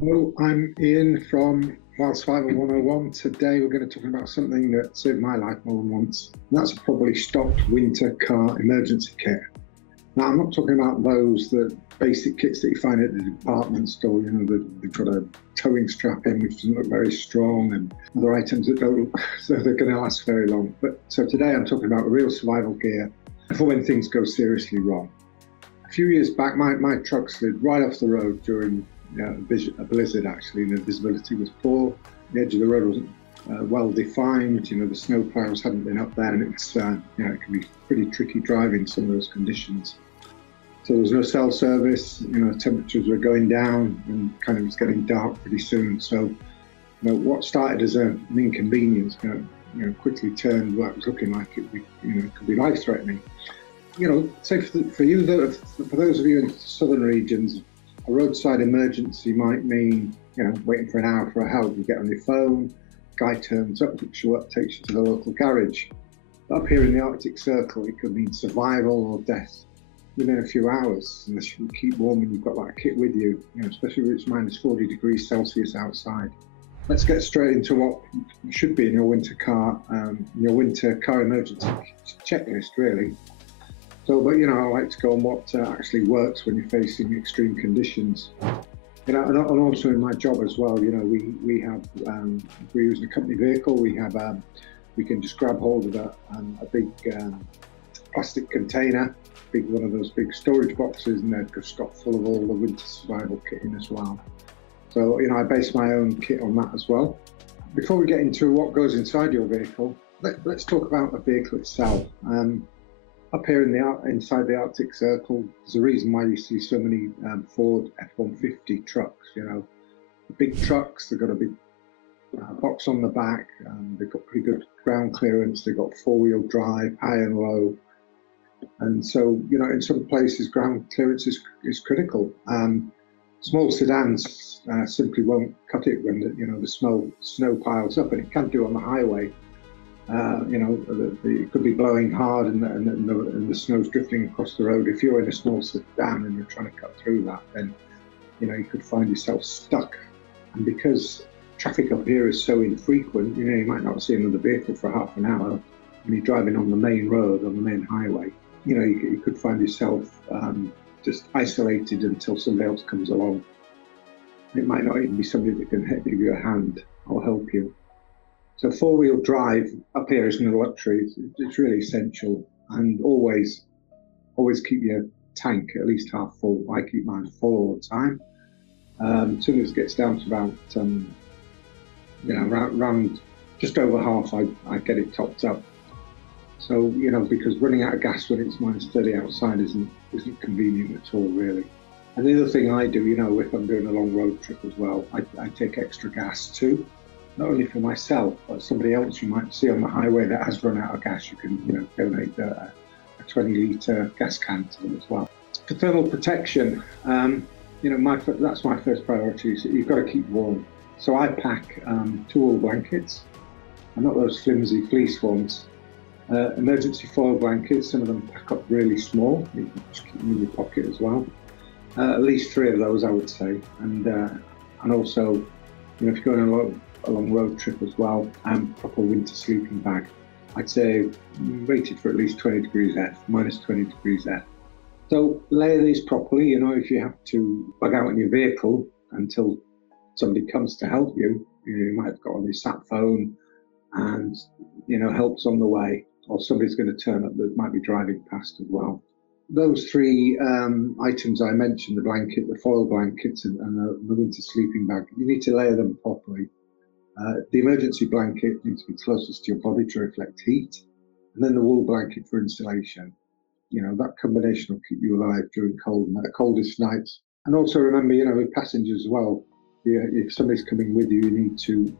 Hello, I'm Ian from Wild Survival 101. Today we're going to talk about something that saved my life more than once. And that's a properly stocked winter car emergency kit. Now, I'm not talking about those basic kits that you find at the department store, they've got a towing strap in which doesn't look very strong, and other items that don't, so they're going to last very long. So today I'm talking about real survival gear for when things go seriously wrong. A few years back, my truck slid right off the road during a blizzard, actually. The visibility was poor. The edge of the road wasn't well defined. The snow plows hadn't been up there, and it can be pretty tricky driving some of those conditions. So there was no cell service. Temperatures were going down, and kind of was getting dark pretty soon. So, what started as an inconvenience, quickly turned what it was looking like it could be life-threatening. Say for those of you in southern regions, a roadside emergency might mean, waiting for an hour for help. You get on your phone, guy turns up, picks you up, takes you to the local garage. But up here in the Arctic Circle, it could mean survival or death within a few hours, unless you keep warm and you've got that kit with you, especially if it's minus 40 degrees Celsius outside. Let's get straight into what should be in your winter car emergency checklist, really. So, but I like to go on what actually works when you're facing extreme conditions. And also in my job as well, we have, if we're using a company vehicle, we can just grab hold of a big plastic container, one of those big storage boxes, and they're just got full of all the winter survival kit in as well. So, I base my own kit on that as well. Before we get into what goes inside your vehicle, let's talk about the vehicle itself. Up here inside the Arctic Circle, there's a reason why you see so many Ford F-150 trucks. The big trucks, they've got a big box on the back, they've got pretty good ground clearance, they've got four-wheel drive, high and low. And so, in some places, ground clearance is critical. Small sedans simply won't cut it when the snow piles up, and it can do on the highway. It could be blowing hard and the snow's drifting across the road. If you're in a small sedan and you're trying to cut through that, then you could find yourself stuck. And because traffic up here is so infrequent, you might not see another vehicle for half an hour. When you're driving on the main road, on the main highway, you could find yourself just isolated until somebody else comes along. It might not even be somebody that can give you a hand or help you. So four-wheel drive up here isn't a luxury. It's really essential, and always keep your tank at least half full. I keep mine full all the time. As soon as it gets down to about around just over half, I get it topped up. So because running out of gas when it's minus 30 outside isn't convenient at all, really. And the other thing I do, if I'm doing a long road trip as well, I take extra gas too. Not only for myself, but somebody else you might see on the highway that has run out of gas. You can, donate a 20-litre gas can to them as well. For thermal protection, that's my first priority. So you've got to keep warm. So I pack 2 wool blankets, and not those flimsy fleece ones. Emergency foil blankets. Some of them pack up really small. You can just keep them in your pocket as well. At least 3 of those, I would say. And also, if you're going a long road trip as well, proper winter sleeping bag. I'd say rated for at least 20 degrees F, minus 20 degrees F. So layer these properly. If you have to bug out in your vehicle until somebody comes to help you, you might have got on your sat phone and help's on the way, or somebody's going to turn up that might be driving past as well. Those 3 items I mentioned, the blanket, the foil blankets, and the winter sleeping bag, you need to layer them properly. The emergency blanket needs to be closest to your body to reflect heat, and then the wool blanket for insulation. That combination will keep you alive during coldest nights. And also remember, with passengers as well, if somebody's coming with you, you need to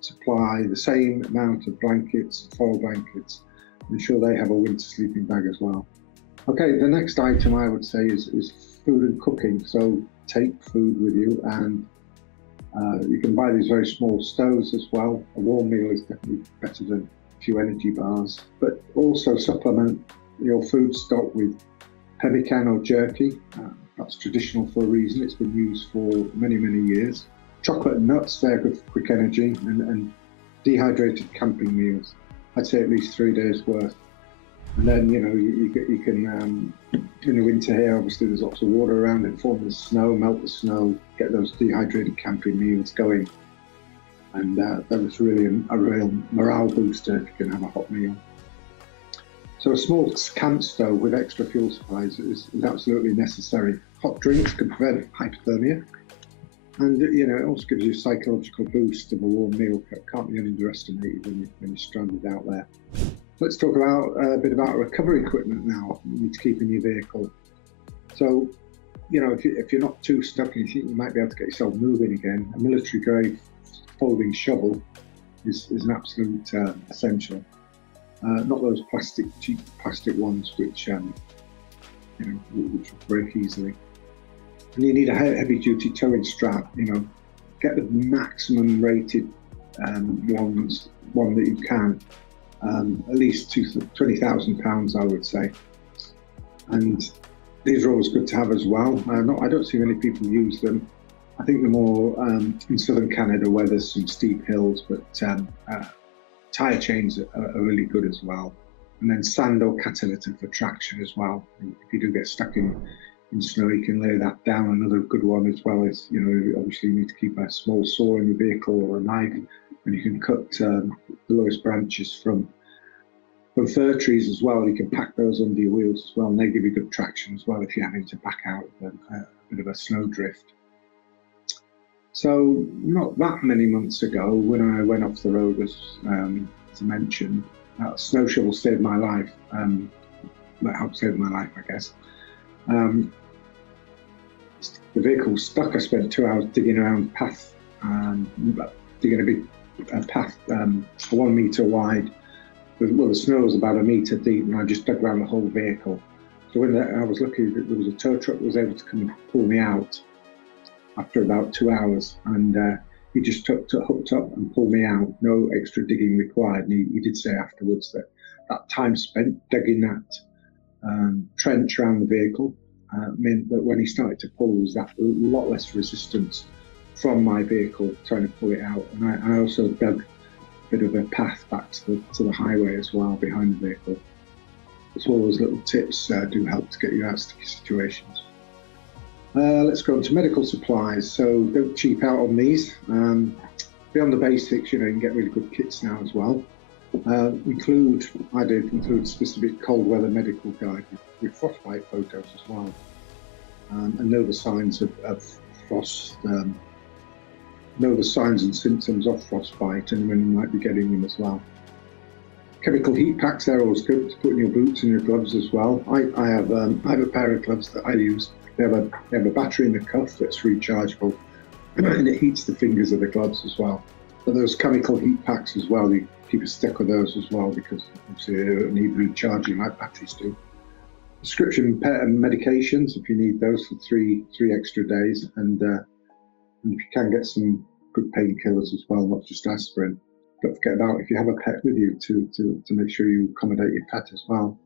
supply the same amount of blankets, foil blankets, and ensure they have a winter sleeping bag as well. Okay, the next item I would say is food and cooking. So take food with you, and you can buy these very small stoves as well. A warm meal is definitely better than a few energy bars, but also supplement your food stock with pemmican or jerky. That's traditional for a reason. It's been used for many, many years. Chocolate and nuts, they're good for quick energy, and dehydrated camping meals. I'd say at least 3 days worth. And then, you know, you can, in the winter here, obviously there's lots of water around, it forms the snow, melt the snow, get those dehydrated camping meals going. And that was really a real morale booster if you can have a hot meal. So a small camp stove with extra fuel supplies is absolutely necessary. Hot drinks can prevent hypothermia. And, you know, it also gives you a psychological boost of a warm meal. It can't be underestimated when you're stranded out there. Let's talk about a bit about recovery equipment now you need to keep in your vehicle. So, you know, if you're not too stuck and you think you might be able to get yourself moving again, a military grade folding shovel is an absolute essential. Not those cheap plastic ones which which will break easily. And you need a heavy duty towing strap. You know, get the maximum rated one that you can. At least 20,000 pounds, I would say. And these are always good to have as well. I don't see many people use them. I think they're more in southern Canada where there's some steep hills, but tyre chains are really good as well. And then sand or catalytic for traction as well. If you do get stuck in snow, you can lay that down. Another good one as well is, you know, obviously you need to keep a small saw in your vehicle or a knife, and you can cut the lowest branches from fir trees as well. You can pack those under your wheels as well, and they give you good traction as well if you're having to back out of a bit of a snow drift. So not that many months ago, when I went off the road, as I mentioned, a snow shovel saved my life. That helped save my life, I guess. The vehicle was stuck. I spent 2 hours digging around the path, digging a big path 1 metre wide. Well, the snow was about 1 metre deep, and I just dug around the whole vehicle. So when I was lucky that there was a tow truck that was able to come and pull me out after about 2 hours, and he just hooked up and pulled me out. No extra digging required. And he did say afterwards that time spent digging that trench around the vehicle meant that when he started to pull, there was that lot less resistance from my vehicle trying to pull it out. And I also dug a bit of a path back to the highway as well behind the vehicle. So all those little tips do help to get you out of sticky situations. Let's go on to medical supplies. So don't cheap out on these. Beyond the basics, you know, you can get really good kits now as well. I did include specific cold weather medical guide with frostbite photos as well, and know the signs of frost, know the signs and symptoms of frostbite, and when you might be getting them as well. Chemical heat packs, they're always good to put in your boots and your gloves as well. I have a pair of gloves that I use. They have a battery in the cuff that's rechargeable, and it heats the fingers of the gloves as well. But those chemical heat packs as well, you keep a stick of those as well, because obviously they don't need recharging like batteries do. Prescription medications, if you need those for three extra days, and if you can get some good painkillers as well, not just aspirin. Don't forget about if you have a pet with you to make sure you accommodate your pet as well.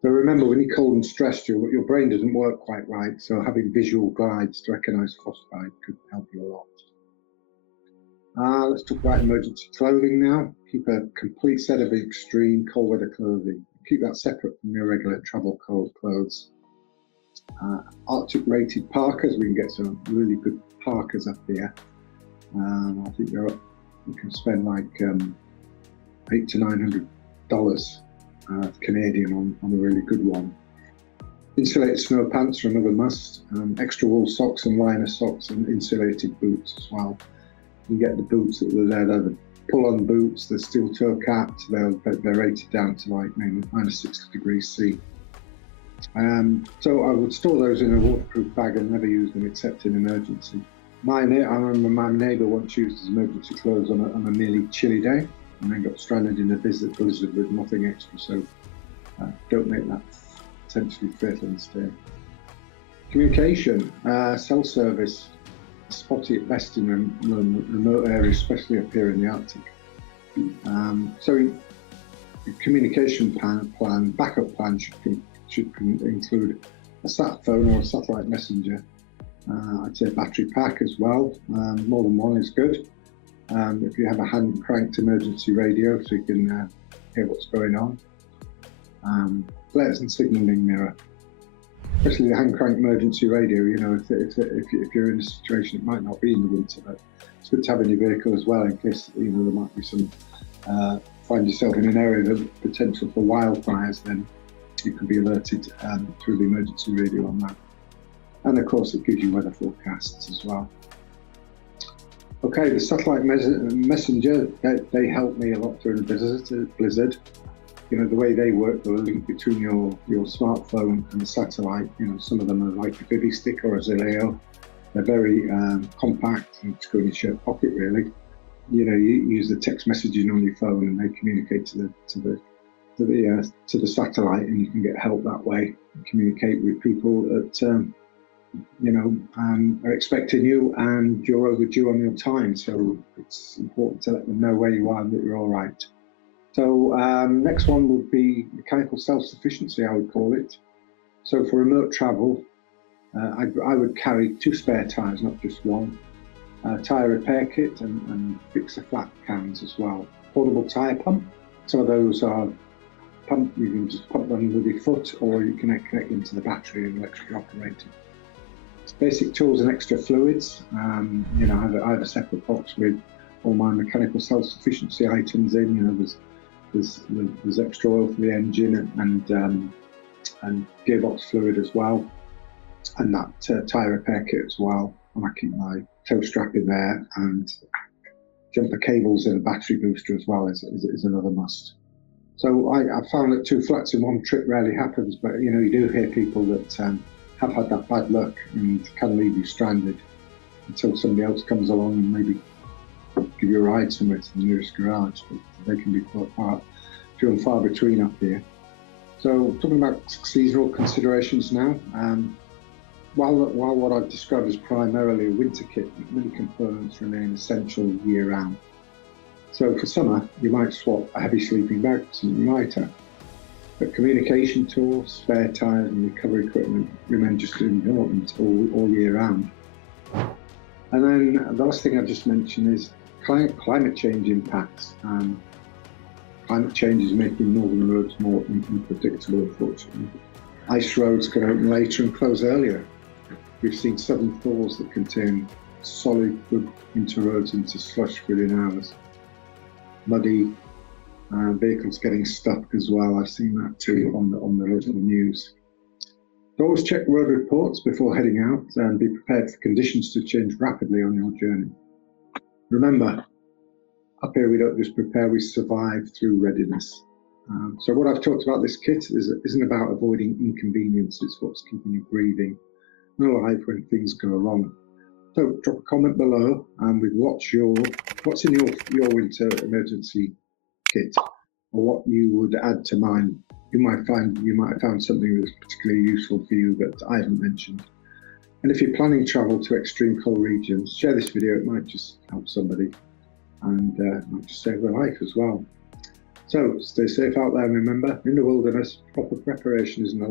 So remember, when you're cold and stressed, your brain doesn't work quite right, so having visual guides to recognise frostbite could help you a lot. Let's talk about emergency clothing now. Keep a complete set of extreme cold weather clothing. Keep that separate from your regular travel cold clothes. Arctic rated parkas, we can get some really good parkas up here. I think you can spend like $800 to $900 Canadian on a really good one. Insulated snow pants are another must. Extra wool socks and liner socks, and insulated boots as well. You get the boots that they're the pull-on boots, they're steel toe capped, they're rated down to like minus 60 degrees C. So I would store those in a waterproof bag and never use them except in emergency. I remember my neighbour once used his emergency clothes on a really chilly day, and then got stranded in a blizzard with nothing extra, so don't make that potentially fatal mistake. Communication, cell service, spotty at best in remote areas, especially up here in the Arctic. So your communication plan, backup plan should include a sat phone or a satellite messenger. I'd say battery pack as well. More than one is good. If you have a hand cranked emergency radio so you can hear what's going on. Flares and signalling mirror. Especially the hand cranked emergency radio, you know, if you're in a situation, it might not be in the winter, but it's good to have in your vehicle as well in case, you know, there might be some, find yourself in an area of potential for wildfires, then you can be alerted through the emergency radio on that. And of course, it gives you weather forecasts as well. Okay, the satellite messenger, they help me a lot during a blizzard. You know, the way they work, the link between your smartphone and the satellite, you know, some of them are like a bibby stick or a Zileo. They're very compact and to go in your shirt pocket, really. You know, you use the text messaging on your phone and they communicate to the satellite, and you can get help that way. Communicate with people that you know, are expecting you, and you're overdue on your time. So it's important to let them know where you are and that you're all right. So next one would be mechanical self-sufficiency, I would call it. So for remote travel, I would carry 2 spare tyres, not just one. Tyre repair kit and fixer flat cans as well. Portable tyre pump. Some of those are pump, you can just pump them with your foot, or you can connect them to the battery and electrically operated. Basic tools and extra fluids. You know, I have a separate box with all my mechanical self-sufficiency items in. You know, there's extra oil for the engine and gearbox fluid as well, and that tyre repair kit as well. And I keep my tow strap in there, and jumper cables and a battery booster as well is another must. So I found that 2 flats in one trip rarely happens, but you know, you do hear people that have had that bad luck and can leave you stranded until somebody else comes along and maybe give you a ride somewhere to the nearest garage. But they can be quite few and far between up here. So talking about seasonal considerations now, while what I've described as primarily a winter kit, many components remain essential year round. So for summer, you might swap a heavy sleeping bag for something lighter. But communication tools, spare tyres and recovery equipment remain just as important all year round. And then the last thing I just mentioned is climate change impacts. Climate change is making northern roads more unpredictable, unfortunately. Ice roads can open later and close earlier. We've seen southern thaws that can turn solid good winter roads into slush within hours. Muddy, vehicles getting stuck as well. I've seen that too on the local news. So always check road reports before heading out and be prepared for conditions to change rapidly on your journey. Remember, up here we don't just prepare, we survive through readiness. So what I've talked about this kit isn't about avoiding inconvenience, it's what's keeping you breathing and alive when things go wrong. So drop a comment below with what's in your winter emergency kit, or what you would add to mine. You might have found something that's particularly useful for you that I haven't mentioned. And if you're planning travel to extreme cold regions, share this video. It might just help somebody, and might just save their life as well. So stay safe out there, and remember, in the wilderness, proper preparation isn't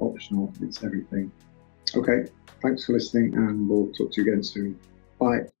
optional, it's everything. Okay, thanks for listening, and we'll talk to you again soon. Bye.